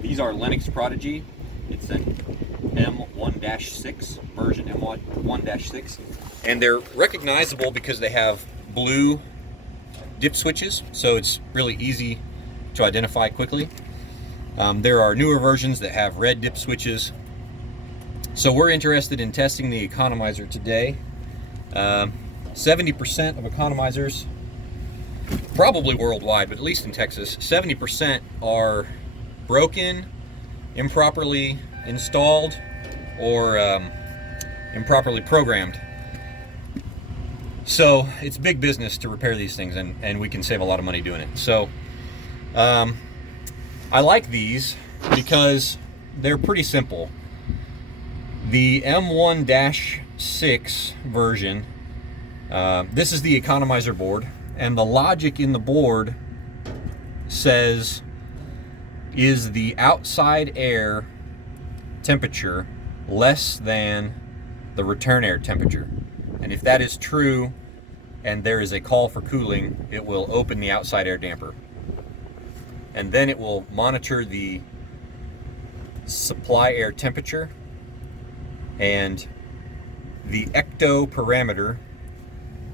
These are Lennox Prodigy. It's an M1-6 version, M1-6, and they're recognizable because they have blue dip switches, so it's really easy to identify quickly. There are newer versions that have red dip switches. So we're interested in testing the Economizer today. 70% of Economizers, probably worldwide, but at least in Texas, 70% are broken, improperly installed, or improperly programmed. So it's big business to repair these things, and we can save a lot of money doing it. So I like these because they're pretty simple. The M1-6 version, this is the Economizer board, and the logic in the board says, is the outside air temperature less than the return air temperature? And if that is true and there is a call for cooling, it will open the outside air damper. And then it will monitor the supply air temperature, and the ECTO parameter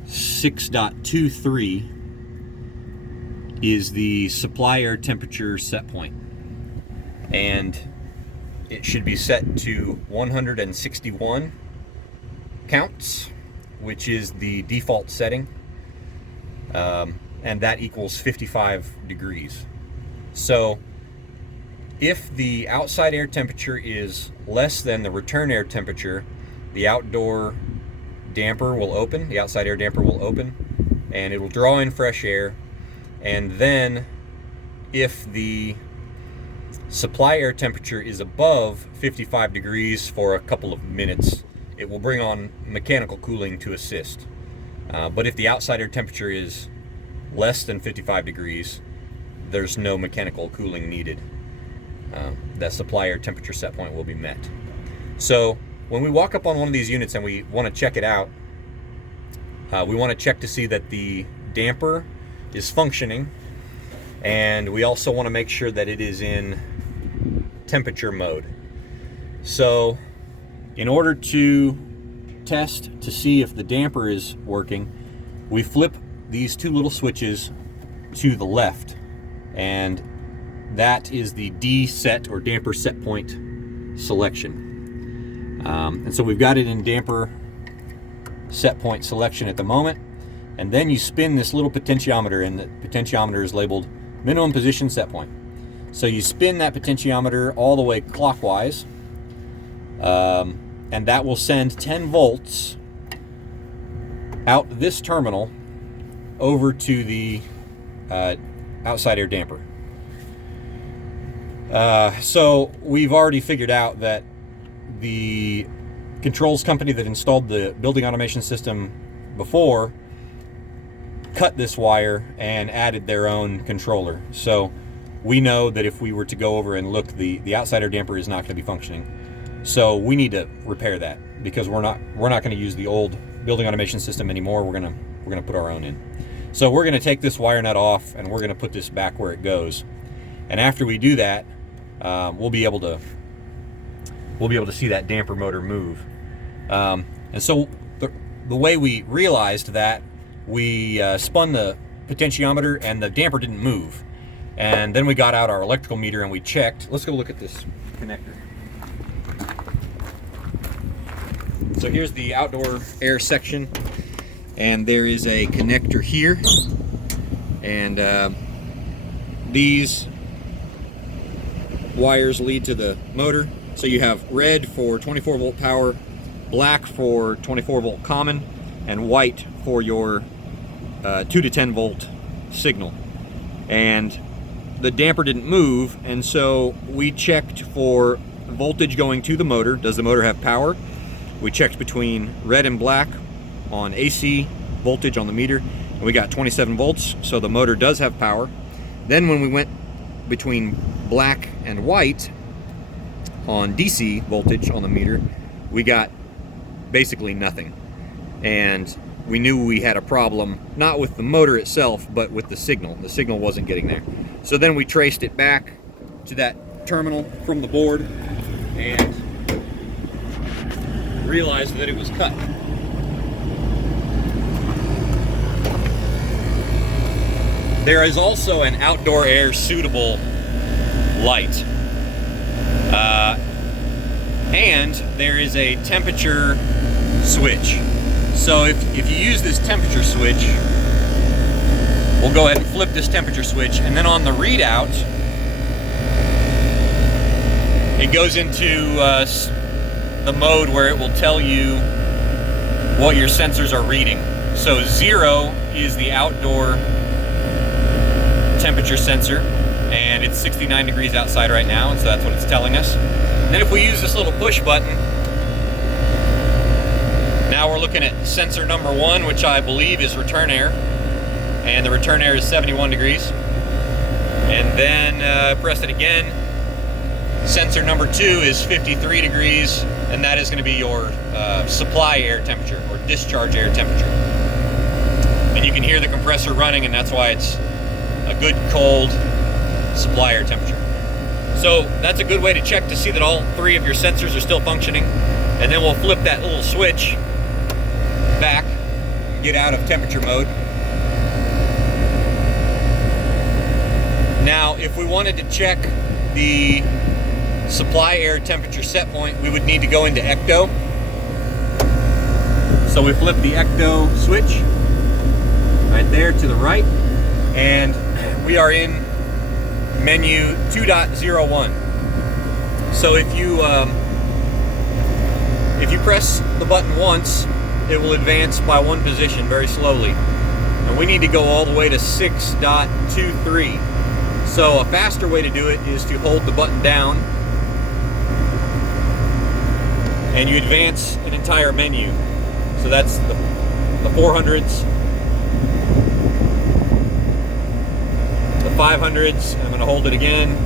6.23 is the supply air temperature set point. And it should be set to 161 counts, which is the default setting, and that equals 55 degrees. So if the outside air temperature is less than the return air temperature, the outdoor damper will open, the outside air damper will open, and it will draw in fresh air. And then if the supply air temperature is above 55 degrees for a couple of minutes, it will bring on mechanical cooling to assist. But if the outside air temperature is less than 55 degrees, there's no mechanical cooling needed. That supply air temperature set point will be met. So when we walk up on one of these units and we want to check it out, we want to check to see that the damper is functioning, and we also want to make sure that it is in temperature mode. So in order to test to see if the damper is working, we flip these two little switches to the left, and that is the D set or damper set point selection. And so we've got it in damper set point selection at the moment. And then you spin this little potentiometer, and the potentiometer is labeled minimum position set point. So you spin that potentiometer all the way clockwise, and that will send 10 volts out this terminal over to the outside air damper. So we've already figured out that the controls company that installed the building automation system before cut this wire and added their own controller. So we know that if we were to go over and look, the outside air damper is not going to be functioning. So we need to repair that, because we're not going to use the old building automation system anymore. We're going to put our own in. So we're going to take this wire nut off, and we're going to put this back where it goes. And after we do that, we'll be able to see that damper motor move. And so the way we realized that, we spun the potentiometer and the damper didn't move. And then we got out our electrical meter and we checked. Let's go look at this connector. So here's the outdoor air section, and there is a connector here, and these wires lead to the motor. So you have red for 24 volt power, black for 24 volt common, and white for your 2 to 10 volt signal. And the damper didn't move, and so we checked for voltage going to the motor. Does the motor have power? We checked between red and black on AC voltage on the meter, and we got 27 volts, so the motor does have power. Then when we went between black and white on DC voltage on the meter, we got basically nothing. And we knew we had a problem, not with the motor itself, but with the signal. The signal wasn't getting there. So then we traced it back to that terminal from the board and realized that it was cut. There is also an outdoor air suitable light. And there is a temperature switch. So if you use this temperature switch, we'll go ahead and flip this temperature switch, and then on the readout, it goes into the mode where it will tell you what your sensors are reading. So 0 is the outdoor temperature sensor, and it's 69 degrees outside right now, and so that's what it's telling us. And then if we use this little push button, now we're looking at sensor number 1, which I believe is return air, and the return air is 71 degrees. And then press it again. Sensor number 2 is 53 degrees, and that is going to be your supply air temperature or discharge air temperature. And you can hear the compressor running, and that's why it's a good cold supply air temperature. So that's a good way to check to see that all 3 of your sensors are still functioning. And then we'll flip that little switch back, get out of temperature mode. Now, if we wanted to check the supply air temperature set point, we would need to go into ECTO. So we flip the ECTO switch right there to the right, and we are in menu 2.01. So if you press the button once, it will advance by 1 position very slowly. And we need to go all the way to 6.23. So a faster way to do it is to hold the button down and you advance an entire menu. So that's the 400s, the 500s. I'm going to hold it again.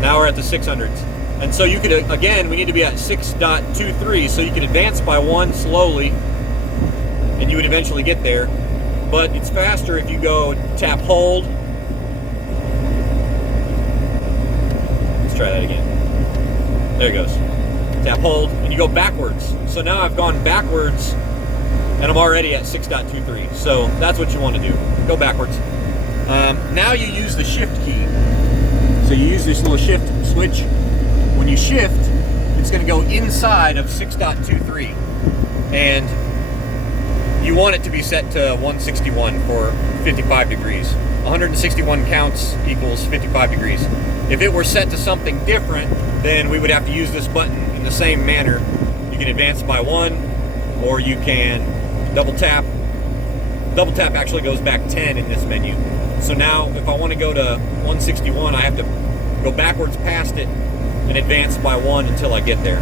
Now we're at the 600s. And so you could, again, we need to be at 6.23, so you can advance by 1 slowly and you would eventually get there. But it's faster if you go tap hold. Let's try that again. There it goes. Tap hold and you go backwards. So now I've gone backwards and I'm already at 6.23. So that's what you want to do. Go backwards. Now you use the shift key. So you use this little shift switch. When you shift, it's going to go inside of 6.23. And you want it to be set to 161 for 55 degrees. 161 counts equals 55 degrees. If it were set to something different, then we would have to use this button in the same manner. You can advance by 1, or you can double tap. Double tap actually goes back 10 in this menu. So now if I want to go to 161, I have to go backwards past it and advance by 1 until I get there.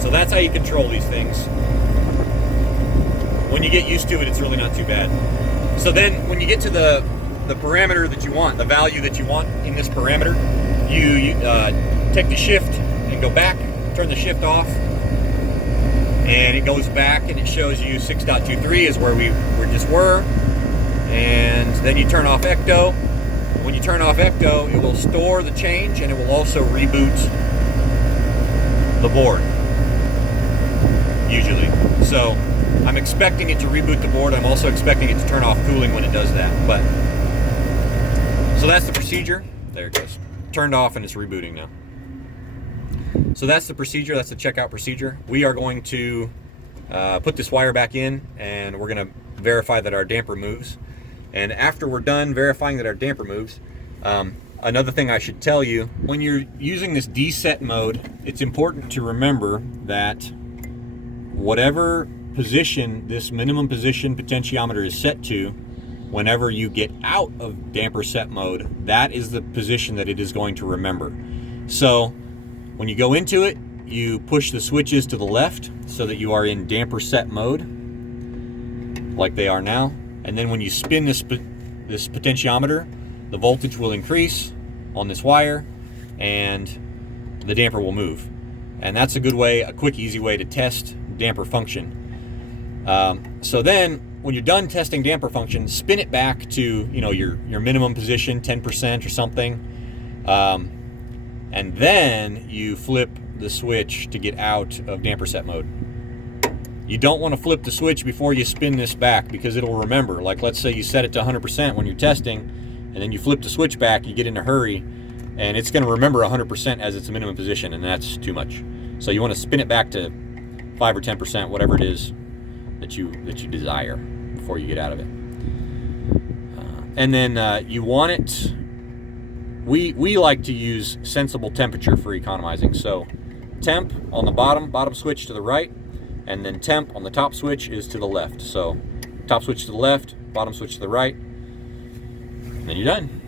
So that's how you control these things. When you get used to it, it's really not too bad. So then when you get to the parameter that you want, the value that you want in this parameter, you take the shift and go back, turn the shift off, and it goes back and it shows you 6.23 is where we just were. And then you turn off ECTO. When you turn off ECTO, it will store the change and it will also reboot the board, usually. So I'm expecting it to reboot the board. I'm also expecting it to turn off cooling when it does that. But so that's the procedure. There it goes. Turned off and it's rebooting now. So that's the procedure. That's the checkout procedure. We are going to put this wire back in and we're going to verify that our damper moves. And after we're done verifying that our damper moves, another thing I should tell you, when you're using this deset mode, it's important to remember that whatever position this minimum position potentiometer is set to, whenever you get out of damper set mode, that is the position that it is going to remember. So when you go into it, you push the switches to the left so that you are in damper set mode, like they are now. And then when you spin this potentiometer, the voltage will increase on this wire and the damper will move. And that's a good way, a quick, easy way to test damper function. So then, when you're done testing damper function, spin it back to your minimum position, 10% or something, and then you flip the switch to get out of damper set mode. You don't want to flip the switch before you spin this back, because it'll remember. Like, let's say you set it to 100% when you're testing, and then you flip the switch back, you get in a hurry, and it's going to remember 100% as its minimum position, and that's too much. So you want to spin it back to 5 or 10%, whatever it is that you desire, before you get out of it. And then you want it. We like to use sensible temperature for economizing. So temp on the bottom switch to the right, and then temp on the top switch is to the left. So top switch to the left, bottom switch to the right, and then you're done.